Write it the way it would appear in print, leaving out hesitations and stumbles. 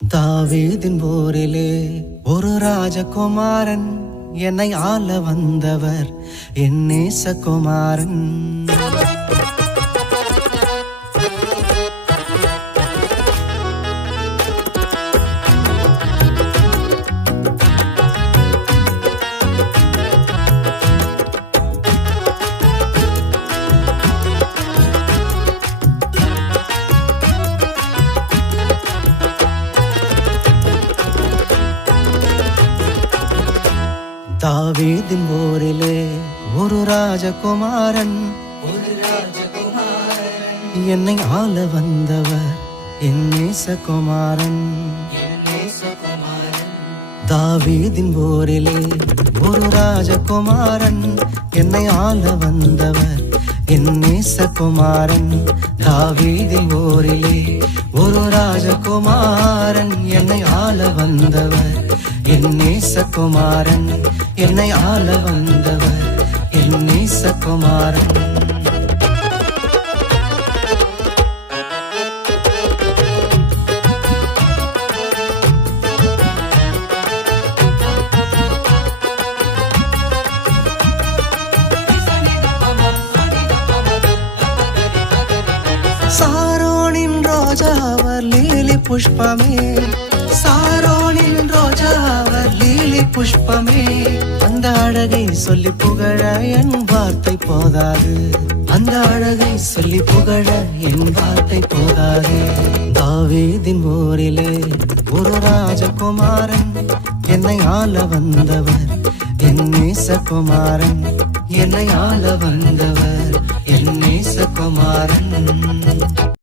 தாவீதின் போரிலே ஒரு ராஜகுமாரன் என்னை ஆள வந்தவர் என் நேசகுமாரன். தாவீதின் போரிலே ஒரு ராஜகுமாரன் என்னை ஆள வந்தவர் என் நேசகுமாரன். தாவீதின் போரிலே ஒரு ராஜகுமாரன் என்னை ஆள வந்தவர் என் நேசகுமாரன். தாவீதின் போரிலே ஒரு ராஜகுமாரன் என்னை ஆள வந்தவர் என் நேசகுமாரன். என்னை ஆள வந்தவர் என் நேசகுமாரன். சாரோனின் ரோஜா அவர் லீலி புஷ்பமே, சாரோனின் ரோஜா அவர் லீலி புஷ்பமே. அந்த அழகை சொல்லி புகழ என் வார்த்தை போதாது, அந்த அழகை சொல்லி புகழ என் வார்த்தை போதாது. தாவீதின் போரிலே ஒரு ராஜகுமாரன் என்னை ஆள வந்தவர் என் நேசகுமாரன். என்னை ஆள வந்தவர் என் நேசகுமாரன்.